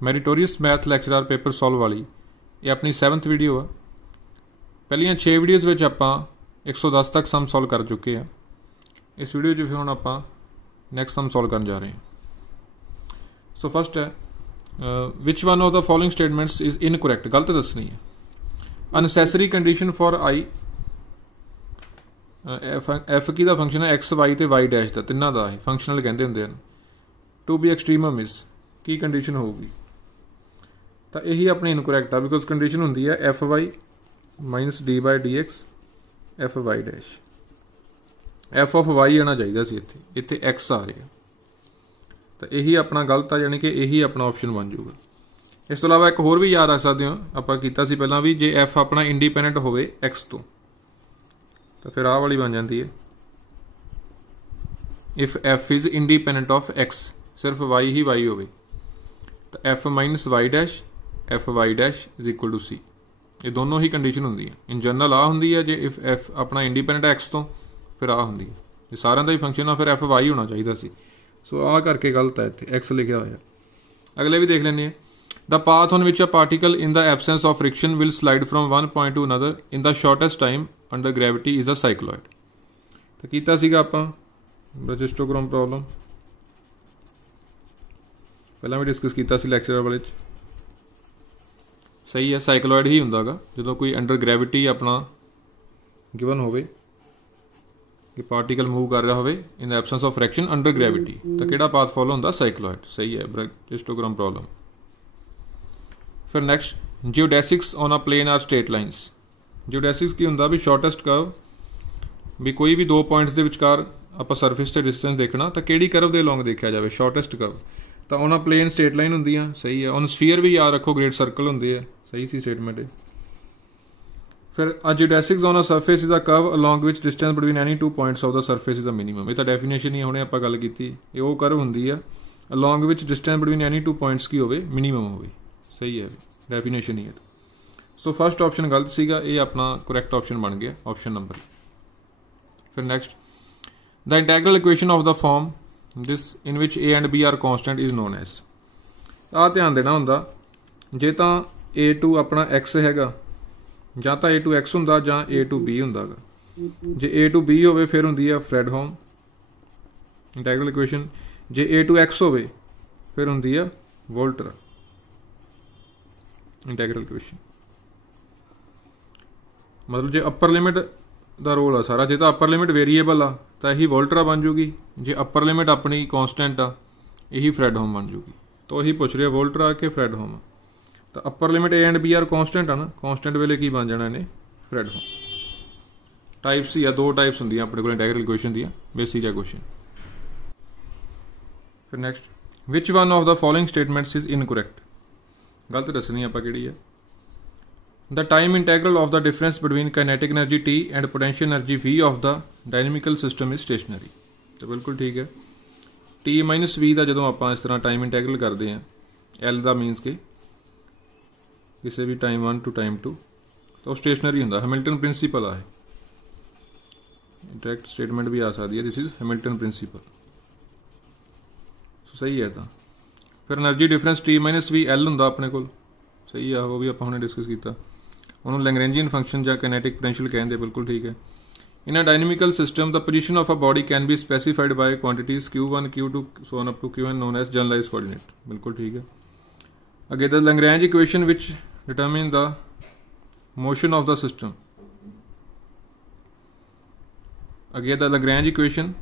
मैरिटोरीअस math lecturer paper solve वाली ये अपनी 7th वीडियो है। पहलियां 6 वीडियोज़ में आपां 110 तक सम सॉल्व कर चुके हैं। इस वीडियो फिर हुण आपां नैक्सट सम सॉल्व करन जा रहे हैं। सो फर्स्ट है which one of the following statements is incorrect, गलत दसनी है। A necessary condition for I F की दा फंक्शन है एक्स वाई ते वाई डैश का, तिन्ना दा फंक्शनल कहते होंगे हैं। टू बी एक्सट्रीमम इज की कंडीशन होगी, तो यही अपनी इनकरैक्ट है बिकॉज कंडीशन होंगी है F Y minus D by D X F Y dash. F of Y आना चाहिए सी, इत्थे एक्स आ रहा, तो यही अपना गलत है, यानी कि यही अपना ऑप्शन बन जाऊगा। इस तो इलावा एक होर भी याद रख सकते हो, आप किया सी पहला भी, जे एफ अपना इंडिपेंडेंट होवे एक्स तो फिर आह वाली बन जाती है if F is independent of X, सिर्फ वाई ही वाई होवे तो F minus Y dash F Y dash is equal to C. ये दोनों ही कंडीशन होंगी है। इन जनरल आ होंगी है जे इफ एफ अपना इंडिपेंडेंट एक्स तो फिर आ होंगी है, जे सारिਆਂ ਦਾ ही फंक्शन आ फिर एफ वाई होना चाहिए सी। सो आ करके गलत है, इतने एक्स लिखा होया। अगले भी देख लें। The path on which a particle in the absence of friction will slide from one point two another in the shortest time under gravity is a cycloid. तो कीता सीगा आपां रजिस्टोग्राम प्रॉब्लम पहला भी डिस्कस किया लैक्चरर वाले। सही है, साइक्लॉइड ही हुंदा गा जो कोई अंडर ग्रेविटी अपना गिवन होवे कि पार्टिकल मूव कर रहा होवे in the absence of fraction under gravity, तो किहड़ा पाथ फॉलो होंदा, साइक्लॉइड। सही है, रजिस्टोग्राम प्रॉब्लम। फिर next geodesics on a plane are straight lines. Geodesics की होंदा भी शॉर्टेस्ट कर्व, भी कोई भी दो पॉइंट्स के विचकार आप सरफेस से डिस्टेंस देखना तो किहड़ी कर्व के लॉन्ग देखा जाए, शॉर्टेस्ट कर्व। तो on a plane straight line होंदी है। सही है। ऑन स्फीयर भी याद रखो ग्रेट सर्कल होंगे है। सही सी स्टेटमेंट है। फिर a geodesics on a surface is a curve along which distance between any two points of the surface is a minimum. ये तो डेफिनेशन ही हुणे आपां गल कीती, ये वो कर्व होंदी है along which distance between any two points की होवे मिनिमम होवे। सही है, डेफिनेशन ही है। सो फर्स्ट ऑप्शन गलत सीगा, ये अपना करैक्ट ऑप्शन बन गया ऑप्शन नंबर। फिर next the integral equation of the form this in which A and B are constant is known as. आ ध्यान देना होंदा, जे तो ए टू अपना एक्स हैगा जां तां ए टू एक्स हुंदा जां ए टू बी हुंदा गा। जे ए टू बी होवे फिर हुंदी है फ्रेडहोम इंटैग्रल इक्वेशन। जे ए टू एक्स होवे फिर हुंदी है वोल्टर इंटैग्रल इक्वेशन। मतलब जे अपर लिमिट का रोल आ सारा, जे तो अपर लिमिट वेरीएबल आ तो यही वोल्टरा बन जूगी, जे अपर लिमिट अपनी कॉन्सटेंट आ यही फ्रेडहोम बन जूगी। तो यही पूछ रहे वोल्टरा के फ्रेडहोम। तो upper limit A and B are constant है ना, कॉन्सटेंट वेले की बन जाना इन्हें फ्रेडहोम। टाइप्स ही आ, दो टाइप्स होंगे अपने को इंटैग्रल इक्वेशन दी, बेसिक है क्वेश्चन। फिर next which one of the following statements is incorrect, गलत दसनी आप किहड़ी है। The time integral of the difference between kinetic energy T and potential energy V of the dynamical system is stationary. तो बिल्कुल ठीक है। टी माइनस वी का जो आप इस तरह टाइम इंटैग्रल करते हैं एल का मीनस के किसी भी टाइम 1 टू टाइम 2 तो स्टेशनरी होंगे। हैमिल्टन प्रिंसीपल है, डायरैक्ट स्टेटमेंट भी आ सकती है, दिस इज हैमिल्टन प्रिंसीपल। सही है। तो फिर energy difference T minus V L होंगे अपने को। सही है, वो भी आप हमने डिस्कस किया। उन्होंने लैग्रेंजियन फंक्शन या काइनेटिक पोटेंशियल कहते, बिल्कुल ठीक है। In a dynamical system the position of a body can be specified by quantities Q1 Q2 so on up to Qn known as generalised coordinate, बिल्कुल ठीक है। अगे the Lagrange equation which determine the motion of the system, अगे the Lagrange equation.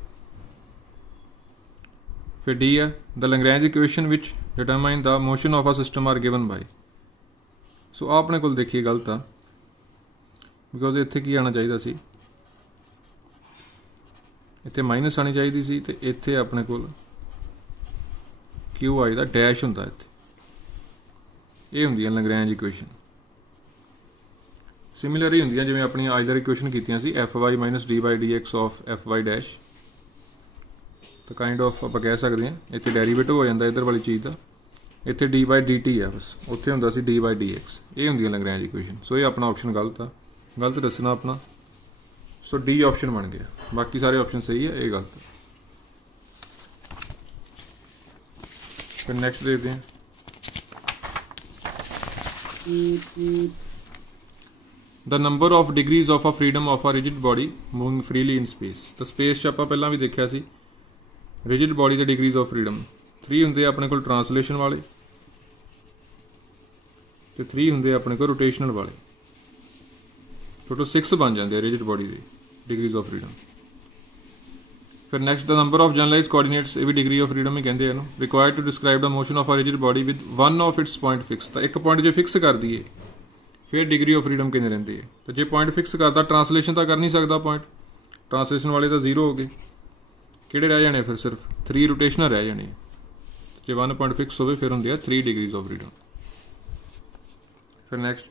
फिर D है the Lagrange equation which determine the motion of a system are given by. So अपने को देखिए गलत आ बिकॉज इत्थे की आना चाहिए सी, इत्थे माइनस आनी चाहिए सी, ते इत्थे अपने को क्यू आई दा डैश हुंदा इत्थे। ये हुंदी है लैग्रेंज इक्वेशन। सिमिलर ही होंगे जिवें अपनी आइलर इक्वेशन कीतियां सी F Y minus D by D X of F Y dash. तो काइंड ऑफ आप कह सकते हैं इत्थे डेरीवेटिव हो जाता इधर वाली चीज़ का, इत्थे डी बाई डी टी है बस, उत्थे हुंदा सी डी बाई डी एक्स। ये होंगी लैग्रेंज इक्वेशन। सो ये अपना ऑप्शन गलत आ, गलत दसना अपना। सो डी ऑप्शन बन गया, बाकी सारे ऑप्शन सही है, ये गलत है। फिर नैक्सट देखते हैं the number of degrees of a freedom of a rigid body moving freely in space. तो स्पेस 'ਚ ਆਪਾਂ ਪਹਿਲਾਂ ਵੀ ਦੇਖਿਆ ਸੀ ਰਿजिड बॉडी ਦੇ डिग्रीज ऑफ फ्रीडम 3 ਹੁੰਦੇ ਆ ਆਪਣੇ ਕੋਲ ट्रांसलेशन वाले ਤੇ 3 ਹੁੰਦੇ ਆ ਆਪਣੇ ਕੋਲ रोटेशनल वाले। टोटल 6 बन जाते हैं रिजिड बॉडी के डिग्रीज ऑफ फ्रीडम। फिर next the number of generalize coordinates, ये भी डिग्री ऑफ फ्रीडम ही कहते हैं required to describe the motion of a rigid body with one of its point fix. तो एक पॉइंट जो फिक्स कर दिए फिर डिग्री ऑफ फ्रीडम कितने रहती है। तो जो पॉइंट फिक्स करता ट्रांसलेशन तो कर नहीं सकता, पॉइंट ट्रांसलेशन वाले तो 0 हो गए, किहड़े रह जाने फिर सिर्फ 3 रोटेशनल रह जाने। जो 1 पॉइंट फिक्स हो फिर होंगे 3 डिग्रीज ऑफ फ्रीडम। फिर नैक्सट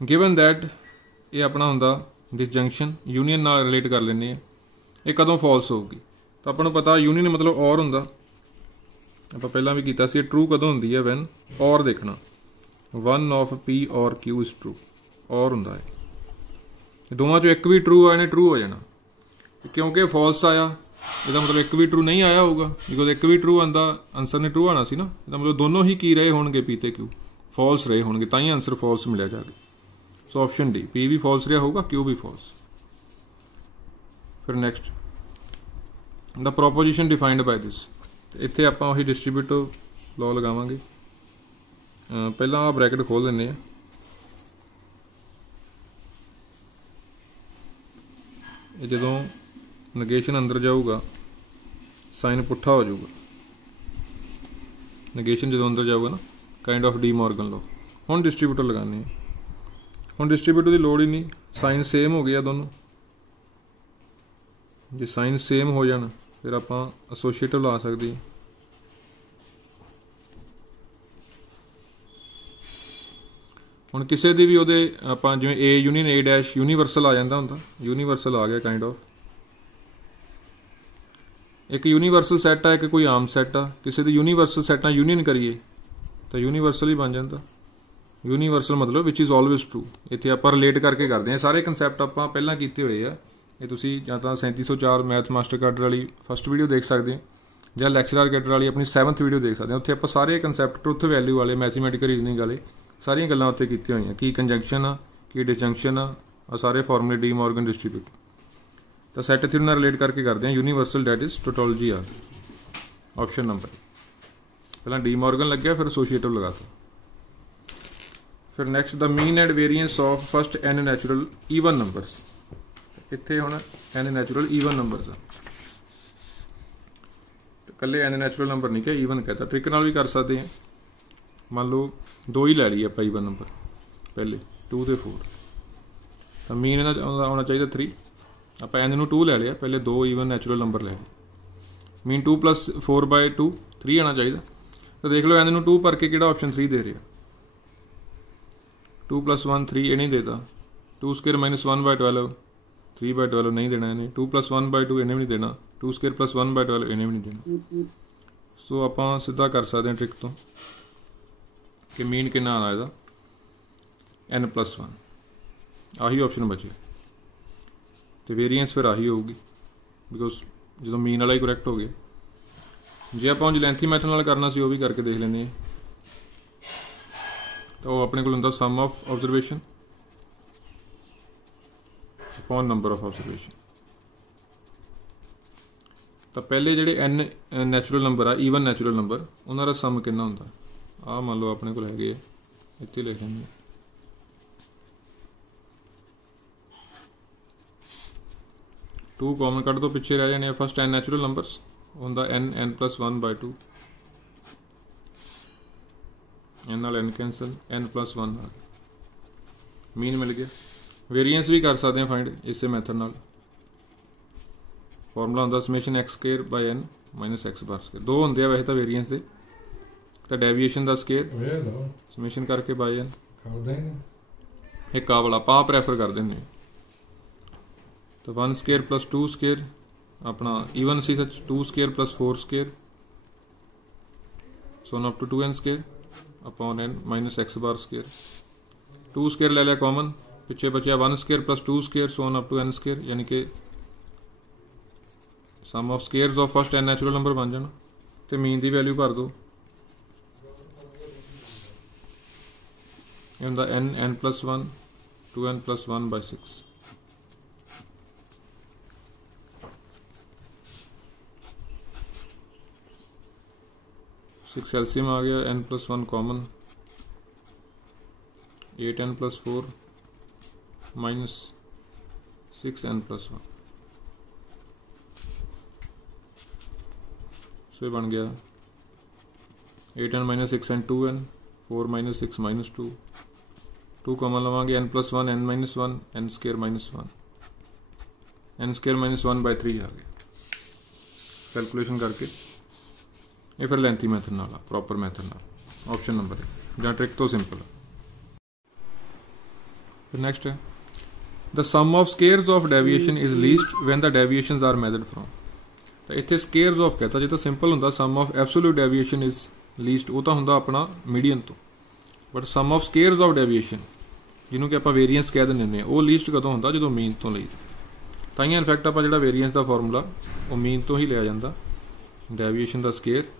गिवन दैट ये अपना होंदा डिसजंक्शन यूनीअन नाल रिलेट कर लेने, ये कदों फॉल्स होगी। तो अपन पता यूनीअन मतलब और होंदा, आप पहला भी किया सी। ट्रू कदों होंदी है वैन और देखना 1 ऑफ P और Q इज ट्रू, और होंदा है दोवां चों एक भी ट्रू आए ने ट्रू हो जाना, क्योंकि फॉल्स आया इसका मतलब एक भी ट्रू नहीं आया होगा। बिकॉज एक भी ट्रू आंदा आंसर ने ट्रू आना सी ना, इसका मतलब दोनों ही की रहे होंगे P ते Q फॉल्स रहे होंगे, तां ही आंसर फॉल्स मिलिया जाएगा। सो ऑप्शन डी P भी फॉल्स रहा होगा, Q भी फॉल्स। फिर next the proposition defined by this, इत्थे आपां उही डिस्ट्रीब्यूटिव लॉ लगावांगे। पहला आ ब्रैकेट खोल दिंदे आ, जदों नगेशन अंदर जाऊगा साइन पुट्ठा हो जाऊगा। नगेशन जो अंदर जाऊगा ना kind of De Morgan law. हुण डिस्ट्रीब्यूटर लगाने, हुण डिस्ट्रीब्यूटर की लोड़ ही नहीं, साइन सेम हो गया दोनों। जो साइन सेम हो जाना फिर आप एसोसीएटिव ला सकते हैं। हुण किसी भी भी उहदे आपां जिवें ए यूनीअन ए डैश यूनीवर्सल आ जाता हुंदा, यूनीवर्सल आ गया काइंड ऑफ। एक यूनीवर्सल सैट है, एक कोई आम सैट आ, किसी दी यूनीवर्सल सैटां यूनीअन करिए तो यूनीवर्सल ही बन जाता। यूनीवर्सल मतलब विच इज़ ऑलवेज ट्रू। इत्थे आपां रिलेट करके करते हैं, सारे कंसैप्ट आपां पहलां कीते हुए आ। ये तुसीं जां तां 3704 मैथ मास्टर कार्ड वाली फस्ट वीडियो देख सकते हैं, जां लैक्चरर कैडर वाली अपनी 7th वीडियो देख सकते हैं। उत्थे आपां सारे कंसैप्ट ट्रुथ वैल्यू वाले मैथमैटिकल रीजनिंग वाले सारियां गल्लां उत्थे कीतियां होईयां, की कंजंक्शन आ की डिसजंक्शन आ सारे फॉर्मूले डी मॉर्गन डिस्ट्रीब्यूट। तो सैट थ्योरी नाल रिलेट करके करते हैं। यूनीवर्सल डैट इज टोटोलॉजी आ ऑप्शन नंबर। पहला डी मॉर्गन लग गया, फिर एसोसीएटिव लगाता। फिर next the mean and variance of first n natural even numbers. इत्थे हुण n नैचुरल ईवन नंबरस आ, कल्ले n नैचुरल नंबर नहीं क्या ईवन कहता। ट्रिक नाल भी कर सकते हैं। मान लो 2 ही लै लीए आप ईवन नंबर पहले 2 ते 4, तो मीन आना चाहिए 3। आप n नूं 2 लै लिया, पहले 2 ईवन नैचुरल नंबर लै लिए। मीन 2 + 4/2 3 आना चाहिए। तो देख लो n नूं 2 भर के किहड़ा ऑप्शन 3 दे रहा। 2 + 1 3 ये नहीं देता। 2² - 1/12 3/12 नहीं देना इन्हें। 2 + 1/2 इन्हें भी नहीं देना। 2² + 1/12 इन्हें भी नहीं देना। सो आप सीधा कर सकते हैं ट्रिक तो कि मीन कितना आना ਇਹਦਾ n+1 आही ऑप्शन बचे। तो वेरीएंस फिर आही होगी बिकॉज जो मीन वाला ही करैक्ट हो गया। जे आप लेंथी मैथड नाल करना सी वो भी करके देख लेंगे। तो वो अपने को होंदा sum of observation upon number of observation. तो पहले जिहड़े n नैचुरल नंबर आ ईवन नैचुरल नंबर उन्हां दा सम कितना होंदा आ मान लो अपने को हैगे इत्थे लिख लेंगे 2 कॉमन कट दो पिछे रह जाने। फस्ट n नैचुरल नंबरस होंदा n+1/2 n नाल n कैंसल n+1 नाल मीन मिल गया। वेरीएंस भी कर सकते हैं फाइंड इस मैथड नाल। फॉर्मूला होंदा समेशन x² n - x²। 2 होंगे वैसे तो वेरीएंस के, तो डेविएशन का स्केयर समेशन करके बाय n एक आ वाला पा प्रैफर कर देंगे। तो 1² + 2² अपना ईवन सी such 2² + 4² so up to 2n² upon n - x²। 2² ले लिया कॉमन, पिछे बचा 1² + 2² सो अप टू n², यानी कि sum of squares of first n natural number बन जाना। तो मीन की वैल्यू भर दो, in the n plus 1 2n plus 1 by 6. Six LCM आ गया, n plus 1 common, 8n plus 4 minus 6n plus 1. सो ये बन गया 8n minus 6n 2n, 4 minus 6 minus 2, 2 common लवांगे, n plus 1 n minus 1 n square minus 1, n square minus 1 by 3 आ गया calculation करके। ये फिर lengthy method नाल प्रॉपर मैथड नाल ऑप्शन नंबर है, जहाँ ट्रिक तो सिंपल है। फिर नेक्स्ट है the sum of squares of deviation is least when the deviations are measured from. तो इत्थे स्केयर्स ऑफ कहता जो तो सिंपल होंदा sum of absolute deviation is least, वो तो होंदा अपना मीडियन तो, but sum of squares of deviation जिन्हों कि आप वेरीएंस कह दें वो लीस्ट कदों होंदा जो मीन तो ਲਈ ताइयां इनफैक्ट आप जो वेरीएंस का फॉर्मूला वो मीन तो ही लिया जाता, डेविएशन का स्केयर,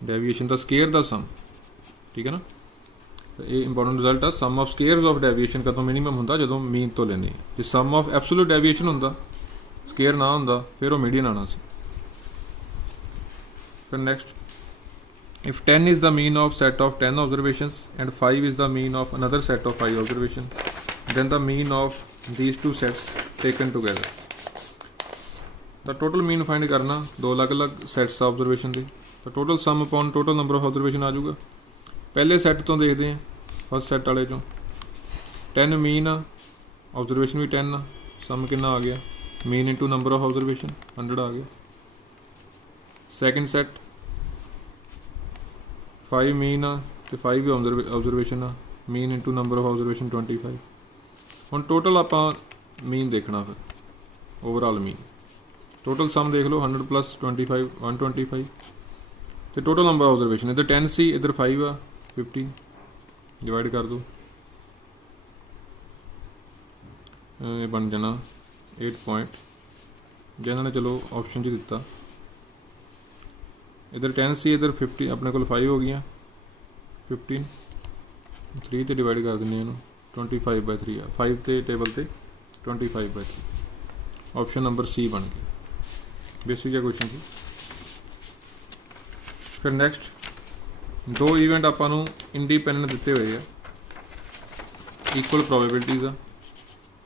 डेविएशन का स्केयर का सम, ठीक है ना। तो ये इंपॉर्टेंट रिजल्ट है sum of squares of deviation कदों मिनीमम होंदा जो मीन तो लेने, जो सम ऑफ एब्सोल्यूट डेविएशन होंदा स्केयर ना होंदा फिर वो मीडियन आना सी। फिर next if 10 is the mean of set of 10 observations and 5 is the mean of another set of 5 observation then the mean of these two sets taken together. The total mean find करना दो अलग अलग SATS observation की, तो total sum upon total number of observation आ जाऊगा। पहले set तो देखते हैं फस्ट सैट वाले चों 10 मीन आ, ऑब्जर्वेशन भी 10 आ, सम कितना आ गया mean into number of observation 100 आ गया। सैकेंड सैट 5 मीन आ तो 5 भी ऑब्जर्वेशन आ, mean into number of observation 25। हम टोटल आप मीन देखना फिर ओवरऑल मीन, टोटल सम देख लो 100 प्लस 25 125, तो टोटल नंबर ऑब्जर्वेशन इधर 10 सी इधर 5 आ 15, डिवाइड कर दो ये बन जाना 8 पॉइंट जिन्होंने चलो ऑप्शन च दिता, इधर 10 सी इधर 50 अपने को 5 हो गई 15, 3 तो डिवाइड कर दें 25/3 आ, 5 ते टेबल ते 25/3, ऑप्शन नंबर सी बन गया। बेसिक क्वेश्चन सी। फिर नैक्सट दो ईवेंट आपां इंडिपेंडेंट दिते हुए है, इक्वल प्रोबेबिलिटीज़ आ,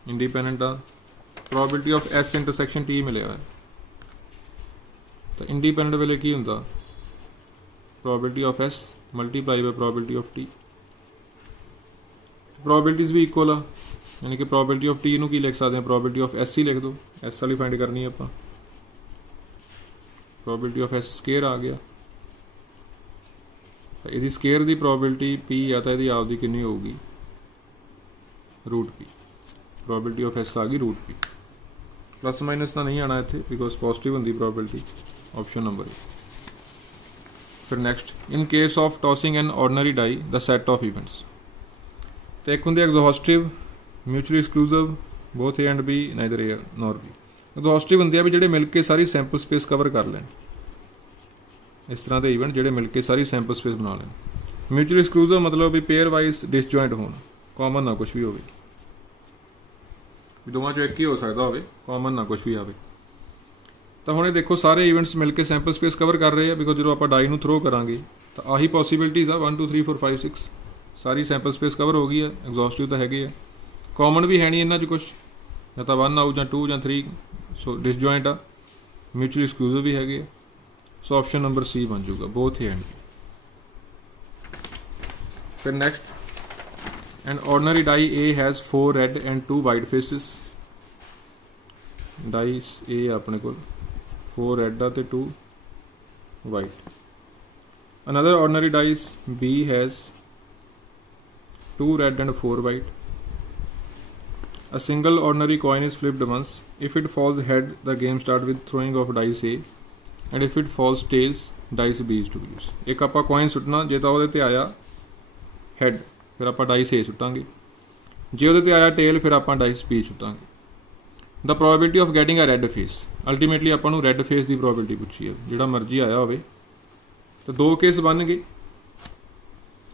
इंडिपेंडेंट आ, probability of S intersection T मिले है। तो इंडिपेंडेंट वेले की होंदा probability of S multiply by probability of T, probabilities भी इक्वल आ, यानी कि प्रोबेबिलिटी ऑफ टी नूं की लिख सकते हैं प्रोबेबिलिटी ऑफ एस ही लिख दो, एस वाली फाइंड करनी है आपां, प्रोबेबिलिटी ऑफ एस स्केयर आ गया, यदि स्केयर की प्रोबेबिलिटी पी आ तो यदि आपकी कितनी होगी root P, probability of S आ गई रूट पी, प्लस माइनस तो नहीं आना इतने बिकॉज पॉजिटिव होंगी प्रोबेबिलिटी, ऑप्शन नंबर ए। फिर next in case of tossing an ordinary die the set of events, तो एक होंगे exhaustive mutually exclusive both A and B neither A nor B. Exhaustive होंगे भी जोड़े मिलकर सारी सैंपल स्पेस कवर कर लैन, इस तरह के ईवेंट जोड़े मिलकर सारी सैंपल स्पेस बना लैन। म्यूचुअली एक्सक्लूसिव मतलब भी पेयर वाइज डिसजॉइंट हो, कॉमन ना कुछ भी हो, दोवां चों एक ही हो सकता हो, कॉमन ना कुछ भी आए। तो हुणे देखो सारे ईवेंट्स मिलकर सैंपल स्पेस कवर कर रहे हैं, बिकॉज जो आप डाई नूं थ्रो करांगे तो आही पॉसीबिलिटीज़ आ 1 2 3 4 5 6 सारी सैंपल स्पेस कवर हो गई है, एग्जॉस्टिव तो है, कॉमन भी है नहीं इन्हां च कुछ, या तो 1 आऊ जां 2 जां 3, सो डिसजॉइंट आ, म्यूचुअली एक्सक्लूसिव भी है, सो ऑप्शन नंबर सी बन जाऊगा बोथ ए एंड बी। फिर next an ordinary die A has 4 red and 2 white faces, die A अपने को 4 रेड आ ते 2 white. Another ordinary dice B has 2 red and 4 white. A single ordinary coin is flipped once. If it falls head, the game starts with throwing of dice A, and if it falls tails, dice B is to be used. एक आपां coin सुटना, जे तां उहदे ते आया head, फिर आपां dice A सुटांगे, जे उहदे ते आया tail, फिर आपां dice B सुटांगे। The probability of getting a red face. Ultimately आपां नूं red face दी probability पुछी है, जिहड़ा मर्जी आया होवे। तो दो केस बन गए,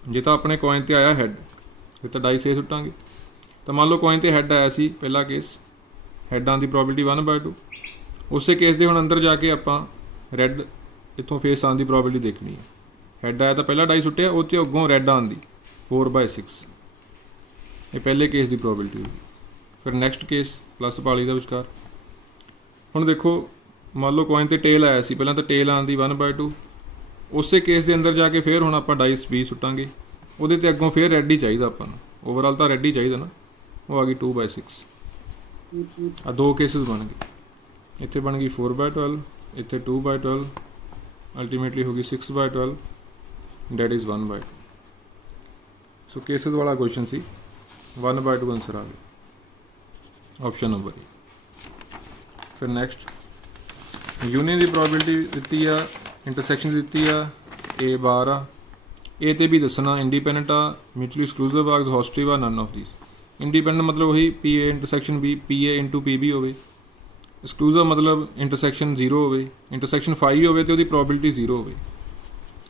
जे तो अपने कॉइन ते आया हैड फिर तो डाइस ए सुट्टांगे। तो मान लो कॉइन ते हैड आया सी पहला केस, हैड आने की प्रोबेबिलिटी 1/2। उस केस के हुण अंदर जाके आपां रैड इत्थों फेस आने की प्रोबेबिलिटी देखनी है। हैड आया तो पहला डाई सुट्टिया, उस अगों रैड आने की 4/6, ये पहले केस की प्रोबेबिलिटी होगी। फिर नैक्सट केस प्लस पाली का विचकार। हुण देखो मान लो कॉइन ते टेल आया सी, पहलां तो टेल आने की 1/2। उस केस के अंदर जाके फिर हुण आपां डाइस B सुट्टांगे, उहदे ते अगों फिर रैड ही चाहिए आपां नूं, ओवरऑल तो रैड ही चाहिए ना, वो आ गई 2/6। आ दो केसिस बन गए, इत्थे बन गई 4/12, इत्थे 2/12, अल्टीमेटली होगी 6/12, डैट इज़ 1/2। सो केसिस वाला क्वेश्चन सी 1/2 आंसर आ गया, ऑप्शन नंबर ए। फिर नैक्सट यूनियन की प्रोबेबिलिटी दी है, इंटरसैक्शन दी है, ए बार आ, ए ते भी दसना इंडिपेंडेंट आ, म्यूचुअली एक्सक्लूसिव आ, एग्जॉस्टिव आ, नन ऑफ दीज। इंडिपेंडेंट मतलब वही P A intersection B, P A into P B होवे। एक्सक्लूसिव मतलब इंटरसैक्शन 0 होवे, इंटरसैक्शन 5 होवे तो प्रोबेबिलिटी 0 होवे।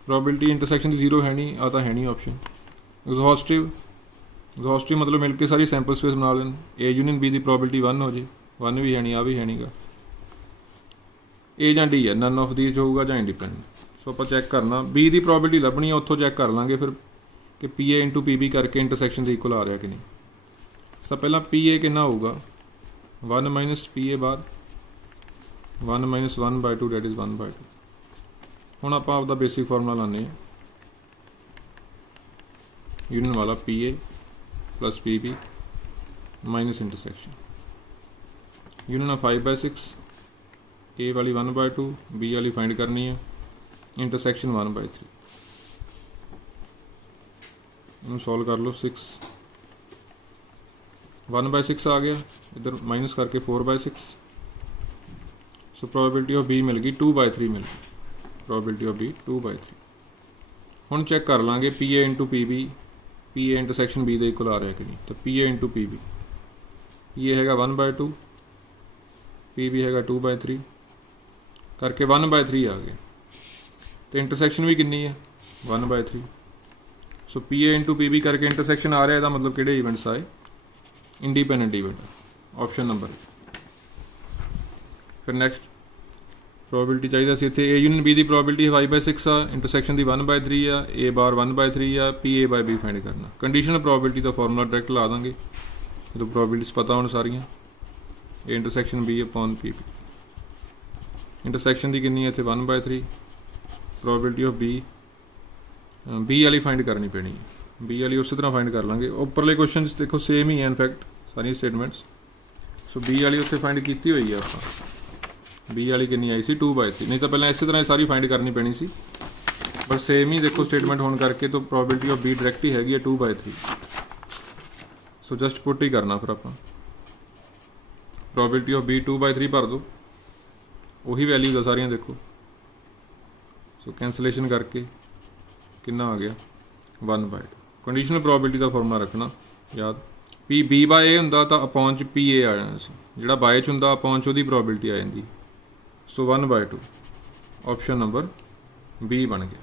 प्रोबेबिलिटी इंटरसैक्शन की 0 है नहीं, आता है नहीं ऑप्शन। एग्जॉस्टिव मतलब मिलके सारी सैंपल स्पेस बना लें, ए यूनियन बी की प्रोबेबिलिटी 1 हो जाए, 1 भी है नहीं, आ भी है नहीं गा। ए जां डी है, नन ऑफ दीज होगा जां इंडिपेंडेंट। सो आप चैक करना बी की प्रोबेबिलिटी लभनी है, उत्थों चैक कर लाँगे फिर कि P A into P B करके इंटरसैक्शन के इक्वल आ रहा कि नहीं। सब पहला पी ए कितना होगा, 1 minus P A bar 1 minus 1/2 that is 1/2। हुण आपां आपदा बेसिक फार्मूला लाने यूनियन वाला P A plus P B minus intersection. Union 5/6, A वाली 1/2, बी वाली फाइंड करनी है, इंटरसैक्शन 1/3। इन्हूं सॉल्व कर लो, 6 1/6 आ गया, इधर माइनस करके 4/6। सो प्रोबेबिलिटी ऑफ बी मिल गई 2/3 मिल गई, प्रोबेबिलिटी ऑफ बी 2/3। हुण चैक कर लाँगे P A into P B, P A intersection B दे इक्वल आ रहा कि नहीं। तो P A into P B, P A हैगा 1/2, पी बी हैगा 2/3 करके 1/3 आ गया। तो इंटरसैक्शन भी कितनी है 1/3। So P A into P B करके इंटरसैक्शन आ रहा है, मतलब किहड़े इवेंट्स आए, इंडिपेंडेंट इवेंट, ऑप्शन नंबर। फिर नैक्सट प्रोबेबिलिटी चाहिए सी इत्थे ए यूनियन बी की प्रोबेबिलिटी 5/6 आ, इंटरसैक्शन की 1/3 आ, ए बार 1/3 आ, P A by B find करना। कंडीशनल प्रोबेबिलिटी का फॉर्मूला डायरैक्ट ला देंगे जो प्रोबेबिलिटीज पता होने सारियां। A intersection B upon P B, intersection की कितनी है इत्थे 1/3, प्रोबेबिलिटी ऑफ बी, बी वाली फाइंड करनी पैनी है, बी वाली उस तरह फाइंड कर लाँगे। उपरले क्वेश्चन देखो सेम ही है इनफैक्ट सारी स्टेटमेंट्स। सो बी वाली उत्थे फाइंड की हुई है आप, बी वाली कितनी आई सी 2/3, नहीं तो पहले इस तरह सारी फाइंड करनी पैनी सी, पर सेम ही देखो स्टेटमेंट होने करके तो प्रोबेबिलिटी ऑफ बी डायरैक्ट ही हैगी 2/3। सो जस्ट पुट ही करना फिर आप प्रोबेबिलिटी ऑफ बी 2/3 भर दो, वही वैल्यूज है सारियां देखो। सो कैंसलेशन करके कितना आ गया 1/2। कंडीशनल प्रोबेबिलिटी का फॉर्मूला रखना याद, पी बी बाय ए हुंदा तो अपॉन च पी ए आ जाना सी, जिहड़ा बाय च हुंदा अपॉन च उहदी प्रोबेबिलिटी आ जांदी। सो 1/2 ऑप्शन नंबर बी बन गया।